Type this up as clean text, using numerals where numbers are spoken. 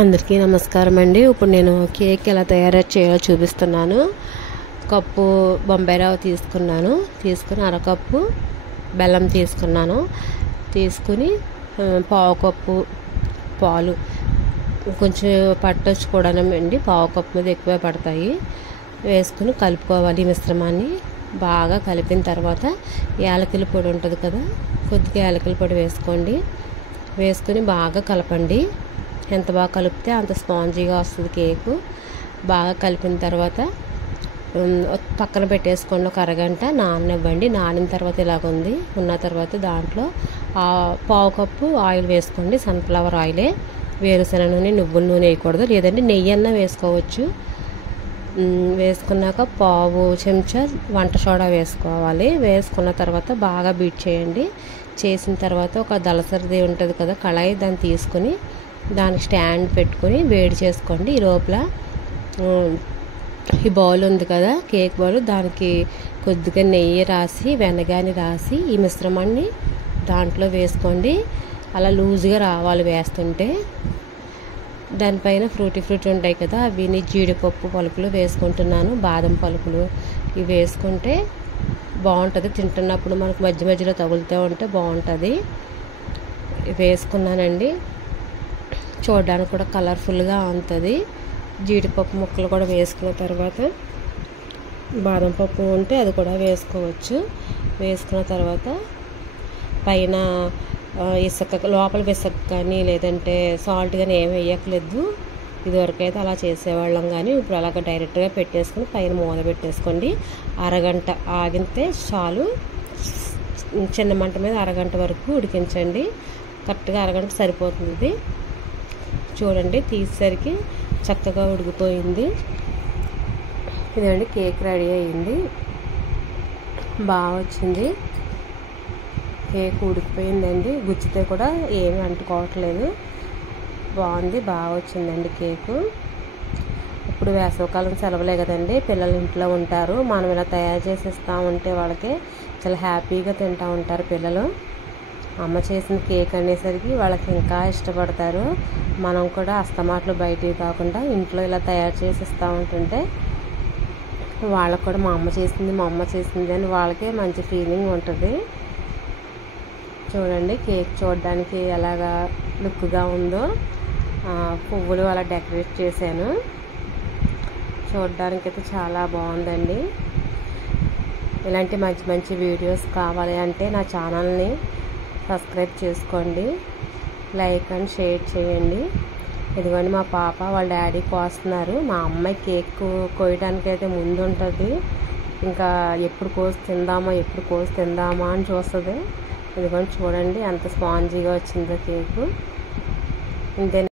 అందరికీ నమస్కారం అండి. ఇప్పుడు నేను కేక్ ఎలా తయారు చేయాలో చూపిస్తున్నాను. కప్పు బొంబాయి రవ్వ తీసుకుని అరకప్పు బెల్లం తీసుకుని పావు కప్పు పాలు కొంచెం పట్టొచ్చు కూడానండి, పావు కప్పు మీద ఎక్కువే పడతాయి. వేసుకుని కలుపుకోవాలి. మిశ్రమాన్ని బాగా కలిపిన తర్వాత యాలకుల పొడి ఉంటుంది కదా, కొద్దిగా యాలకుల పొడి వేసుకొని బాగా కలపండి. ఎంత బాగా కలిపితే అంత స్పాంజీగా వస్తుంది కేకు. బాగా కలిపిన తర్వాత పక్కన పెట్టేసుకోండి. ఒక అరగంట నాననివ్వండి. నానిన తర్వాత ఉన్న తర్వాత దాంట్లో పావు కప్పు ఆయిల్ వేసుకోండి. సన్ఫ్లవర్ ఆయిలే, వేరుశనగ నూనె, నువ్వుల నూనె వేయకూడదు, లేదంటే నెయ్యి అన్నా వేసుకోవచ్చు. వేసుకున్నాక పావు చెంచా వంట సోడా వేసుకోవాలి. వేసుకున్న తర్వాత బాగా బీట్ చేయండి. చేసిన తర్వాత ఒక దళసరిది ఉంటుంది కదా కళాయి, దాన్ని తీసుకుని దానికి స్టాండ్ పెట్టుకొని వేడి చేసుకోండి. ఈ లోపల ఈ బౌల్ ఉంది కదా, కేక్ బౌల్, దానికి కొద్దిగా నెయ్యి రాసి వెనగాని రాసి ఈ మిశ్రమాన్ని దాంట్లో వేసుకోండి. అలా లూజ్గా రావాలి వేస్తుంటే. దానిపైన ఫ్రూటీ ఉంటాయి కదా, అవి జీడిపప్పు పలుకులు వేసుకుంటున్నాను, బాదం పలుకులు. ఇవి వేసుకుంటే బాగుంటుంది. తింటున్నప్పుడు మనకు మధ్య మధ్యలో తగులుతూ ఉంటే బాగుంటుంది. వేసుకున్నానండి. చూడడానికి కూడా కలర్ఫుల్గా ఉంటుంది. జీడిపప్పు ముక్కలు కూడా వేసుకున్న తర్వాత బాదం పప్పు ఉంటే అది కూడా వేసుకోవచ్చు. వేసుకున్న తర్వాత పైన లోపల ఇసుక కానీ లేదంటే సాల్ట్ కానీ ఏమి వేయట్లేదు. ఇదివరకైతే అలా చేసేవాళ్ళం, కానీ ఇప్పుడు అలాగ డైరెక్ట్గా పెట్టేసుకుని పైన మూత పెట్టేసుకోండి. అరగంట ఆగితే చాలు. చిన్న మంట మీద అరగంట వరకు ఉడికించండి. కరెక్ట్గా అరగంట సరిపోతుంది. చూడండి, తీసేసరికి చక్కగా ఉడికిపోయింది. ఇదండి, కేక్ రెడీ అయ్యింది. బాగా వచ్చింది. కేక్ ఉడికిపోయిందండి. గుచ్చితే కూడా ఏమీ అంటుకోవట్లేదు. బాగుంది, బాగా వచ్చిందండి కేకు. ఇప్పుడు వేసవికాలం సెలవులే కదండి, పిల్లలు ఇంట్లో ఉంటారు. మనం ఇలా తయారు చేసి ఇస్తూ ఉంటే వాళ్ళకి చాలా హ్యాపీగా తింటూ ఉంటారు పిల్లలు. అమ్మ చేసిన కేక్ అనేసరికి వాళ్ళకి ఇంకా ఇష్టపడతారు. మనం కూడా అస్తమాట్లు బయటికి కాకుండా ఇంట్లో ఇలా తయారు చేసి ఇస్తూ ఉంటుంటే వాళ్ళకు కూడా మా అమ్మ చేసింది అని వాళ్ళకే మంచి ఫీలింగ్ ఉంటుంది. చూడండి, కేక్ చూడడానికి ఎలాగా లుక్గా ఉందో. పువ్వులు అలా డెకరేట్ చేశాను. చూడడానికి అయితే చాలా బాగుందండి. ఇలాంటి మంచి మంచి వీడియోస్ కావాలి అంటే నా ఛానల్ని సబ్స్క్రైబ్ చేసుకోండి, లైక్ అండ్ షేర్ చేయండి. ఇదిగోండి, మా పాప వాళ్ళ డాడీ కోస్తున్నారు. మా అమ్మాయి కేక్ కోయడానికి అయితే ముందు ఉంటుంది. ఇంకా ఎప్పుడు కోసి తిందామా అని చూస్తుంది. ఇదిగోండి, చూడండి ఎంత స్పాంజీగా వచ్చిందో కేకు. ఇంతే.